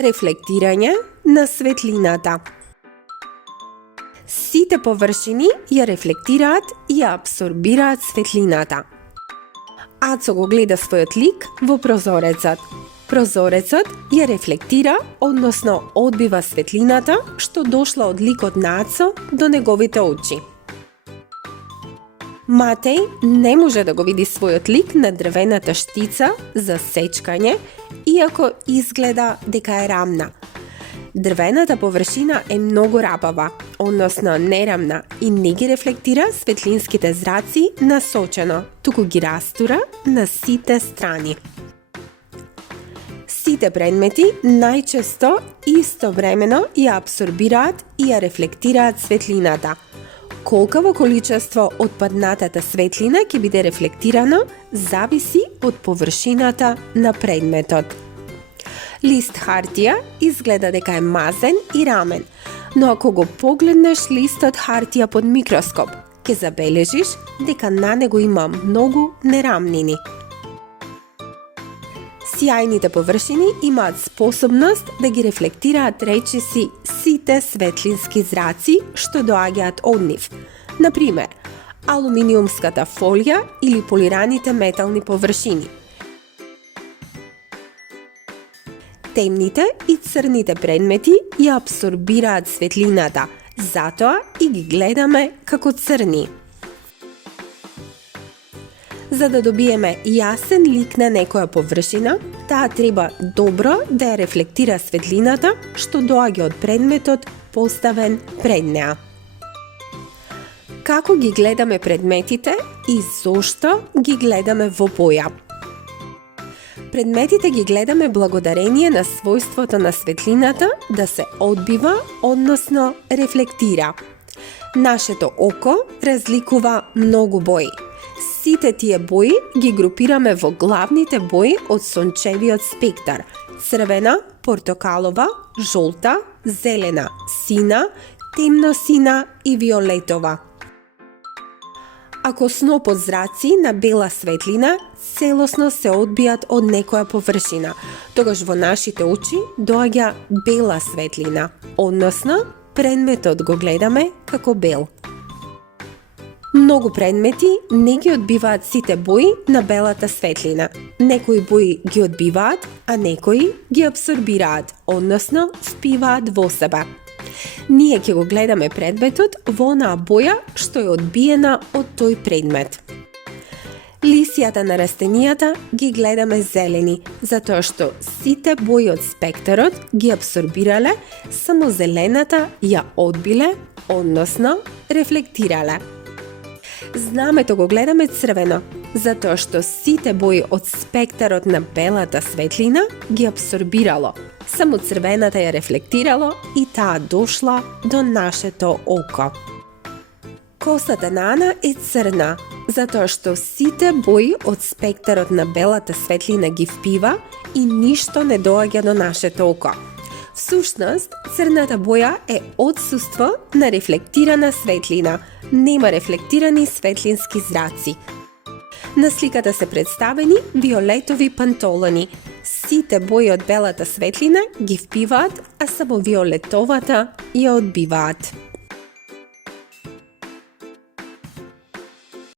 Рефлектирање на светлината. Сите површини ја рефлектираат и ја апсорбираат светлината. Ацо го гледа својот лик во прозорецот. Прозорецот ја рефлектира, односно одбива светлината што дошла од ликот на Ацо до неговите очи. Матеј не може да го види својот лик на дрвената штица за сечкање, иако изгледа дека е рамна. Дрвената површина е многу рапава, односно нерамна, и не ги рефлектира светлинските зраци насочено, туку ги растура на сите страни. Сите предмети најчесто истовремено ја апсорбираат и ја рефлектираат светлината. Колкаво количество од паднатата светлина ќе биде рефлектирано, зависи од површината на предметот. Лист хартија изгледа дека е мазен и рамен, но ако го погледнеш листот хартија под микроскоп, ќе забележиш дека на него има многу нерамнини. Сјајните површини имаат способност да ги рефлектираат речиси сите светлински зраци што доаѓаат од нив. Например, алуминиумската фолија или полираните метални површини. Темните и црните предмети ја апсорбираат светлината, затоа и ги гледаме како црни. За да добиеме јасен лик на некоја површина, таа треба добро да ја рефлектира светлината што доаѓа од предметот поставен пред неа. Како ги гледаме предметите и зошто ги гледаме во боја? Предметите ги гледаме благодарение на својството на светлината да се одбива, односно рефлектира. Нашето око разликува многу бои. Сите тие бои ги групираме во главните бои од сончевиот спектар: црвена, портокалова, жолта, зелена, сина, темно-сина и виолетова. Ако снопот зраци на бела светлина целосно се одбијат од некоја површина, тогаш во нашите очи доаѓа бела светлина, односно предметот го гледаме како бел. Многу предмети не ги одбиваат сите бои на белата светлина. Некои бои ги одбиваат, а некои ги апсорбираат, односно впиваат во себе. Ние ќе го гледаме предметот во онаа боја што е одбиена од тој предмет. Лисијата на растенијата ги гледаме зелени, затоа што сите бои од спектарот ги апсорбирале, само зелената ја одбиле, односно рефлектирале. Знамето го гледаме црвено, затоа што сите бои од спектарот на белата светлина ги апсорбирало, само црвената ја рефлектирало и таа дошла до нашето око. Косата на Ана е црна, затоа што сите бои од спектарот на белата светлина ги впива и ништо не доаѓа до нашето око. Всушност, црната боја е отсуство на рефлектирана светлина, нема рефлектирани светлински зраци. На сликата се представени виолетови пантолони. Сите бои од белата светлина ги впиваат, а само виолетовата ја одбиваат.